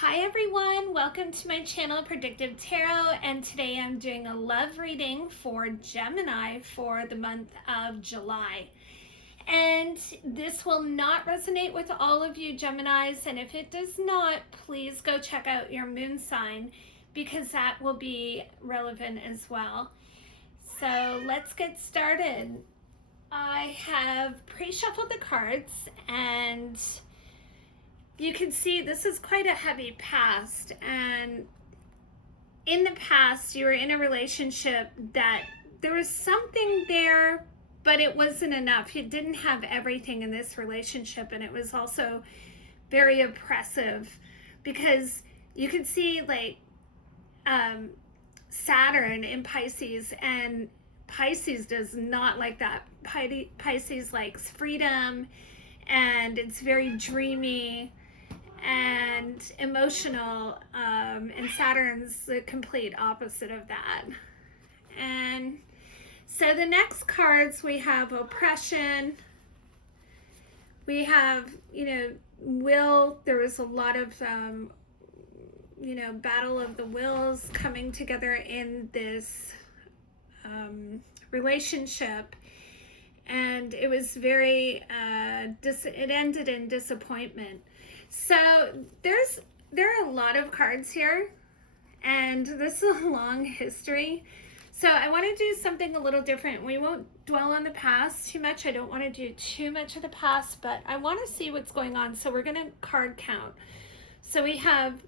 Hi everyone, welcome to my channel Predictive Tarot, and today I'm doing a love reading for Gemini for the month of July. And this will not resonate with all of you Geminis, and if it does not, please go check out your moon sign because that will be relevant as well. So let's get started. I have pre-shuffled the cards, and you can see this is quite a heavy past, and in the past you were in a relationship that there was something there, but it wasn't enough. You didn't have everything in this relationship, and it was also very oppressive because you could see like Saturn in Pisces, and Pisces does not like that. Pisces likes freedom, and it's very dreamy and emotional, and Saturn's the complete opposite of that. And so the next cards, we have oppression, we have, will. There was a lot of battle of the wills coming together in this relationship, and it was very it ended in disappointment. So there are a lot of cards here, and this is a long history. So I want to do something a little different. We won't dwell on the past too much. I don't want to do too much of the past, but I want to see what's going on. So we're going to card count. So we have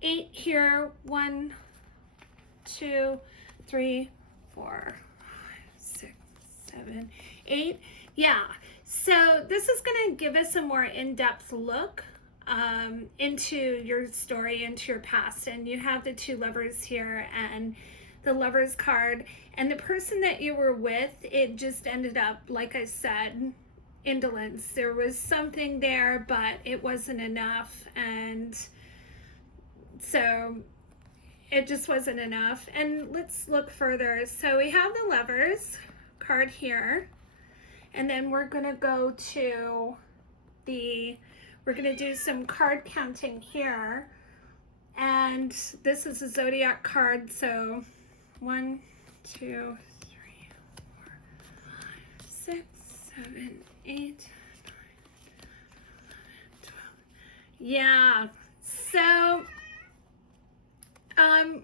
8 here. 1, 2, 3, 4, 5, 6, 7, 8. Yeah. So this is going to give us a more in-depth look into your story, into your past. And you have the 2 lovers here and the lovers card, and the person that you were with, it just ended up, like I said, indolence. There was something there, but it wasn't enough, and so it just wasn't enough. And let's look further. So we have the lovers card here, and then we're gonna go to we're going to do some card counting here, and this is a zodiac card. So 1, 2, 3, 4, 5, 6, 7, 8, 9, 10, 11, 12. Yeah, so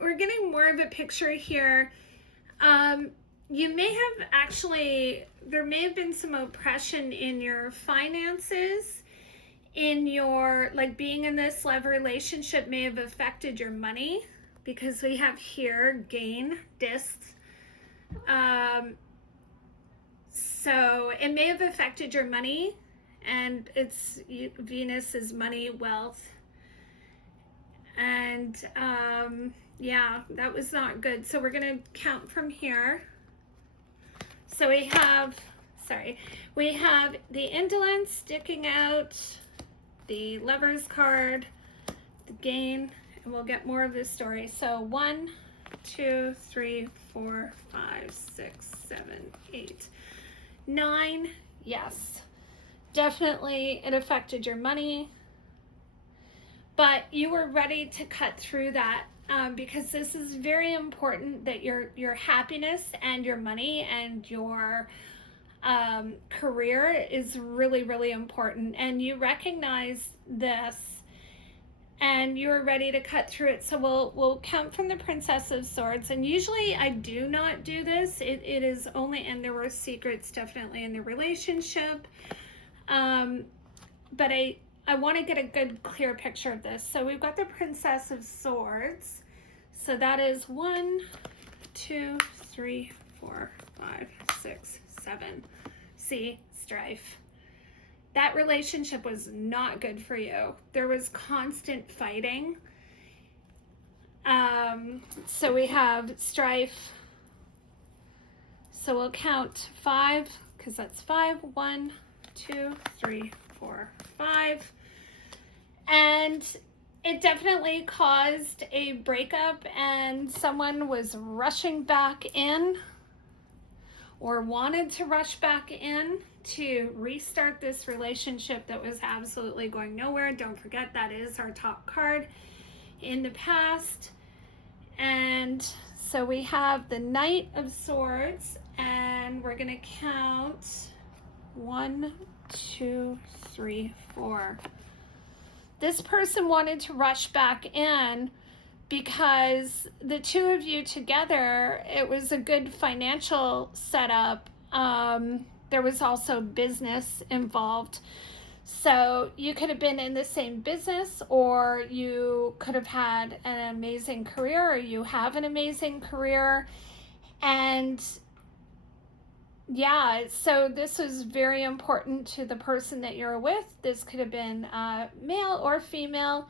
we're getting more of a picture here. You may have actually, there may have been some oppression in your finances. In your, like, being in this love relationship may have affected your money, because we have here gain discs. So it may have affected your money, and it's Venus is money, wealth, and yeah, that was not good. So we're gonna count from here. So we have the indolence sticking out, the lovers card, the gain, and we'll get more of this story. So 1, 2, 3, 4, 5, 6, 7, 8, 9. Yes, definitely it affected your money, but you were ready to cut through that, because this is very important, that your happiness and your money and your career is really, really important, and you recognize this and you're ready to cut through it. So we'll count from the Princess of Swords, and usually I do not do this. It is only, and there were secrets definitely in the relationship, but I want to get a good clear picture of this. So we've got the Princess of Swords, so that is 1, 2, 3, 4, 5, 6, 7. See, strife. That relationship was not good for you. There was constant fighting. So we have strife. So we'll count 5, because that's 5. 1, 2, 3, 4, 5. And it definitely caused a breakup, and someone was rushing back in, or wanted to rush back in to restart this relationship that was absolutely going nowhere. Don't forget, that is our top card. in the past. And so we have the Knight of Swords, and we're going to count 1, 2, 3, 4. This person wanted to rush back in because the two of you together, it was a good financial setup. There was also business involved. So you could have been in the same business, or you could have had an amazing career, or you have an amazing career. And yeah, so this was very important to the person that you're with. This could have been male or female.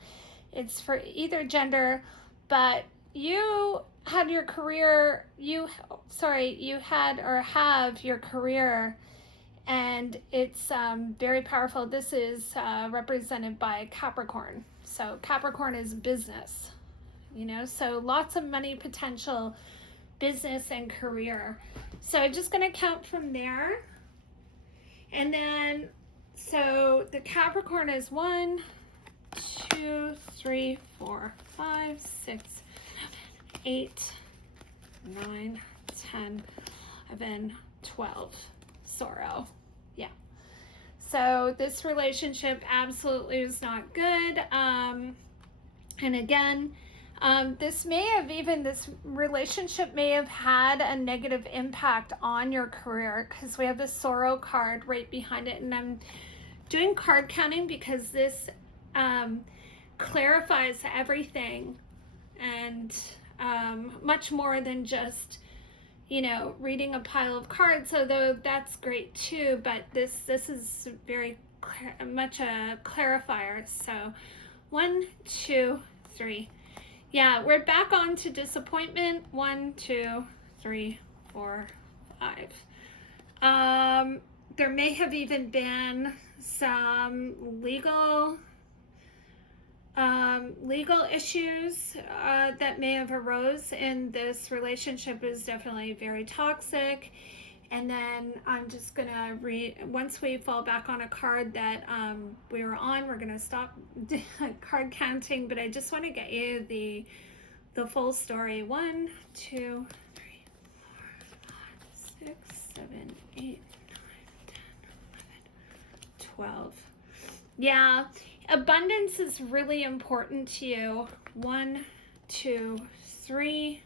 It's for either gender, but you had your career, you had or have your career, and it's very powerful. This is represented by Capricorn. So Capricorn is business, so lots of money potential, business and career. So I'm just going to count from there. And then, so the Capricorn is 1, 2, 3, 4, 5, 6, 8, 9, 10, 11, 12. Sorrow. Yeah. So this relationship absolutely is not good. And again, this relationship may have had a negative impact on your career, because we have the Sorrow card right behind it. And I'm doing card counting because this clarifies everything, and much more than just reading a pile of cards, although that's great too, but this is very much a clarifier. So 1, 2, 3. Yeah, we're back on to disappointment. 1, 2, 3, 4, 5. There may have even been some legal issues that may have arose in this relationship. Is definitely very toxic. And then I'm just gonna read, once we fall back on a card that we were on, we're gonna stop card counting, but I just want to get you the full story. 1, 2, 3, 4, 5, 6, 7, 8, 9, 10, 11, 12. Yeah, abundance is really important to you. 1, 2, 3.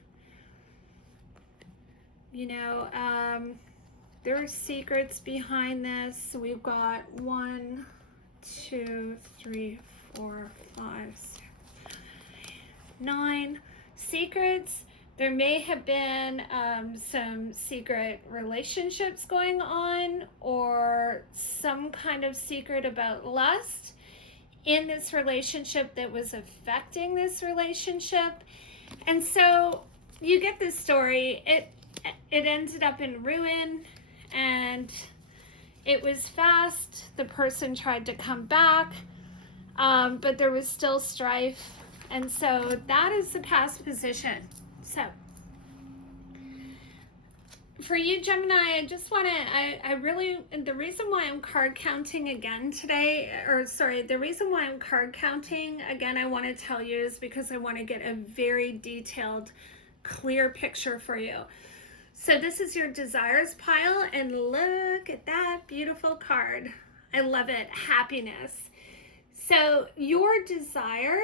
There are secrets behind this. We've got 1, 2, 3, 4, 5, 6, 9 secrets. There may have been some secret relationships going on, or some kind of secret about lust in this relationship that was affecting this relationship. And so you get this story. It ended up in ruin, and it was fast. The person tried to come back, but there was still strife. And so that is the past position. So for you, Gemini, I just want to, the reason why I'm card counting again today, the reason why I'm card counting again, I want to tell you, is because I want to get a very detailed, clear picture for you. So this is your desires pile, and look at that beautiful card. I love it. Happiness. So your desire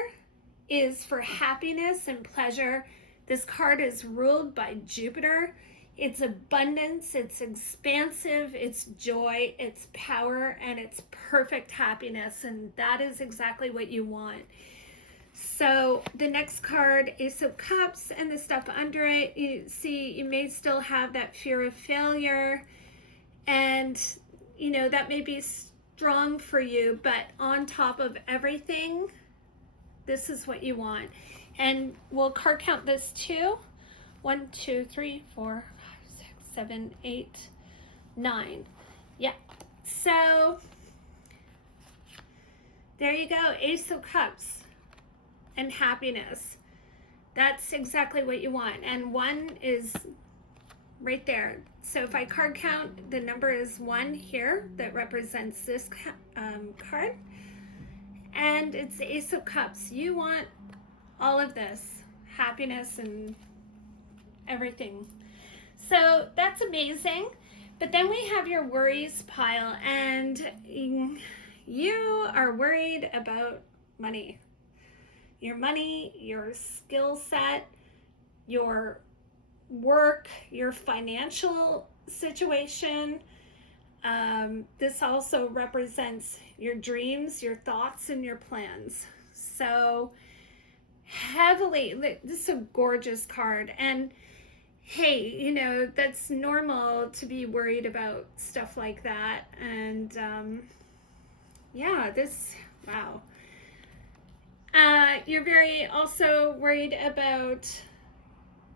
is for happiness and pleasure. This card is ruled by Jupiter. It's abundance, it's expansive, it's joy, it's power, and it's perfect happiness. And that is exactly what you want. So the next card, Ace of Cups, and the stuff under it, you see, you may still have that fear of failure, and that may be strong for you, but on top of everything, this is what you want. And we'll card count this too. 1, 2, 3, 4, 5, 6, 7, 8, 9. Yeah. So there you go. Ace of Cups and happiness. That's exactly what you want. And 1 is right there. So if I card count, the number is 1 here that represents this card. And it's the Ace of Cups. You want all of this happiness and everything. So that's amazing. But then we have your worries pile, and you are worried about money. Your money, your skill set, your work, your financial situation. This also represents your dreams, your thoughts, and your plans. So heavily, this is a gorgeous card. And hey, you know, that's normal to be worried about stuff like that. And yeah, this, wow. You're very also worried about,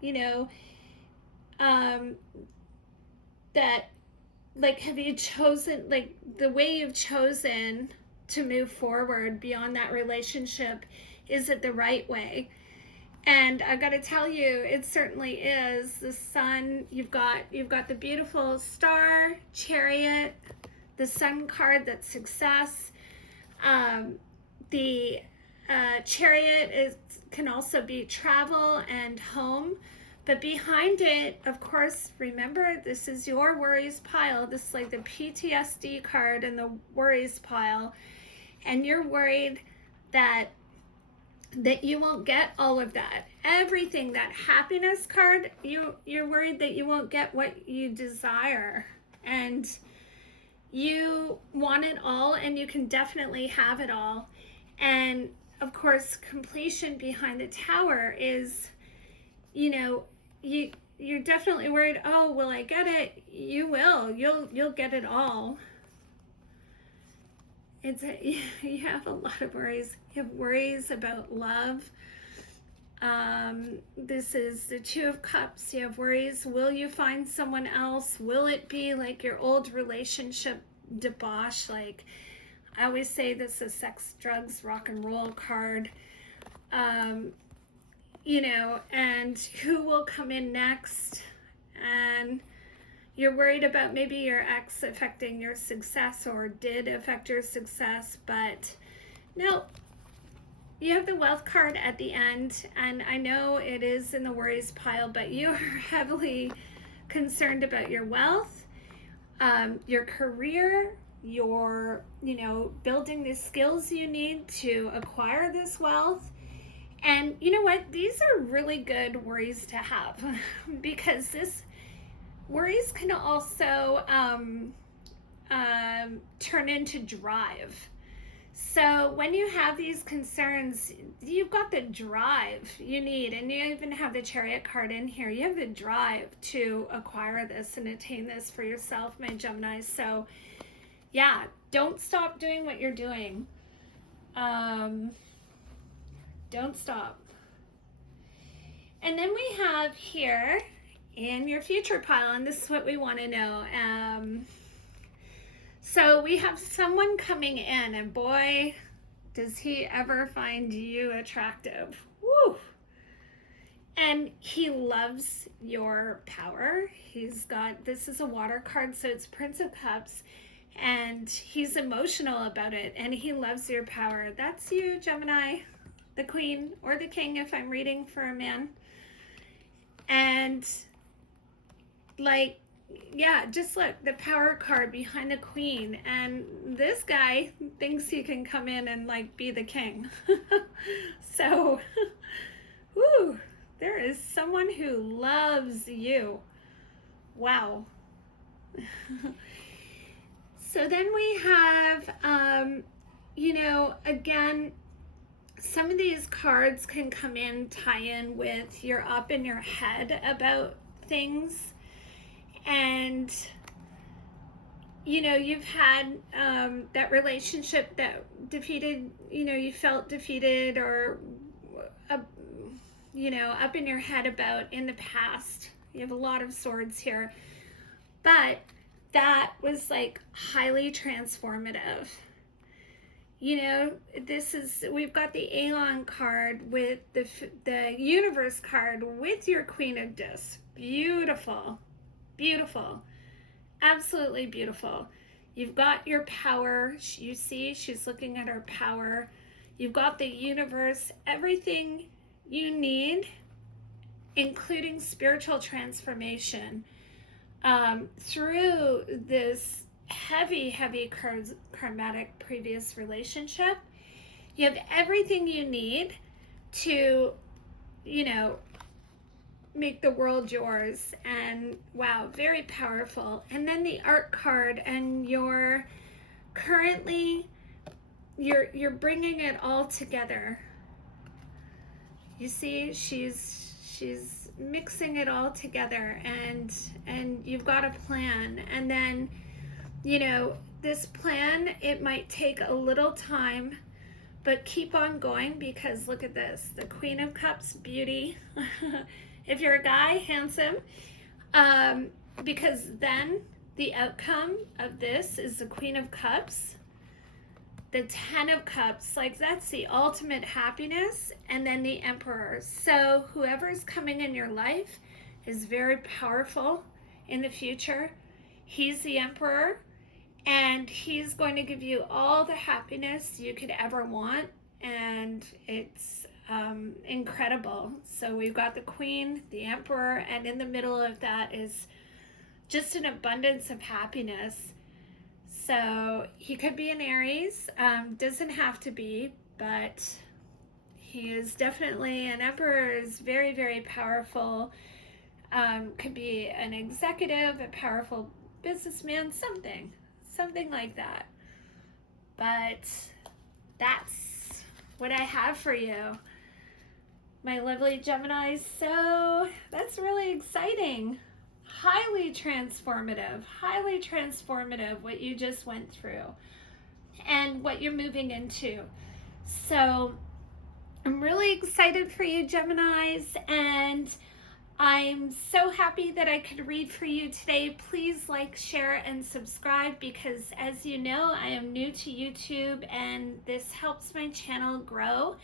you know, that, like, have you chosen, like, the way you've chosen to move forward beyond that relationship, is it the right way? And I got to tell you, it certainly is. The sun, you've got the beautiful star, Chariot, the sun card, that's success. The Chariot can also be travel and home. But behind it, of course, remember, this is your worries pile. This is like the PTSD card in the worries pile. And you're worried that you won't get all of that. Everything, that happiness card, you're worried that you won't get what you desire. And you want it all, and you can definitely have it all. And of course, completion behind the Tower is, you know, you're definitely worried, oh, will I get it? You will. You'll get it all. You have a lot of worries. You have worries about love. This is the Two of Cups. You have worries. Will you find someone else? Will it be like your old relationship debauch? Like, I always say this is sex, drugs, rock and roll card. You know, and who will come in next? And you're worried about maybe your ex affecting your success, or did affect your success. But no, you have the Wealth card at the end, and I know it is in the worries pile, but you are heavily concerned about your wealth, your career, your, you know, building the skills you need to acquire this wealth. And you know what? These are really good worries to have, because this worries can also turn into drive. So when you have these concerns, you've got the drive you need, and you even have the Chariot card in here. You have the drive to acquire this and attain this for yourself, my Gemini. So yeah, don't stop doing what you're doing. Don't stop. And then we have here in your future pile, and this is what we want to know. So we have someone coming in, and boy, does he ever find you attractive. Woo! And he loves your power. He's got, this is a water card, so it's Prince of Cups, and he's emotional about it, and he loves your power. That's you, Gemini, the Queen, or the King if I'm reading for a man. And like, yeah, just look, the Power card behind the Queen, and this guy thinks he can come in and like be the king. So whoo, there is someone who loves you. Wow. So then we have you know, again, some of these cards can come in, tie in with you're up in your head about things. And, you know, you've had that relationship that defeated, you know, you felt defeated or, you know, up in your head about in the past. You have a lot of swords here. But that was like highly transformative. You know, this is, we've got the Aeon card with the Universe card with your Queen of Discs. Beautiful. Beautiful. Absolutely beautiful. You've got your power. You see, she's looking at her power. You've got the universe. Everything you need, including spiritual transformation, through this heavy karmatic previous relationship. You have everything you need to, make the world yours. And wow, very powerful. And then the art card, and you're bringing it all together. You see, she's mixing it all together, and you've got a plan. And then, this plan, it might take a little time, but keep on going, because look at this, the Queen of Cups, beauty. If you're a guy, handsome, because then the outcome of this is the Queen of Cups, the Ten of Cups, like that's the ultimate happiness, and then the Emperor. So whoever's coming in your life is very powerful in the future. He's the Emperor, and he's going to give you all the happiness you could ever want, and it's incredible. So we've got the Queen, the Emperor, and in the middle of that is just an abundance of happiness. So he could be an Aries, doesn't have to be, but he is definitely, an Emperor is very powerful. Could be an executive, a powerful businessman, something like that. But that's what I have for you, my lovely Geminis. So that's really exciting. Highly transformative what you just went through and what you're moving into. So I'm really excited for you, Geminis, and I'm so happy that I could read for you today. Please like, share, and subscribe, because as you know, I am new to YouTube, and this helps my channel grow.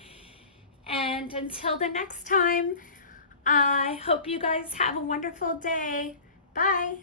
And until the next time, I hope you guys have a wonderful day. Bye.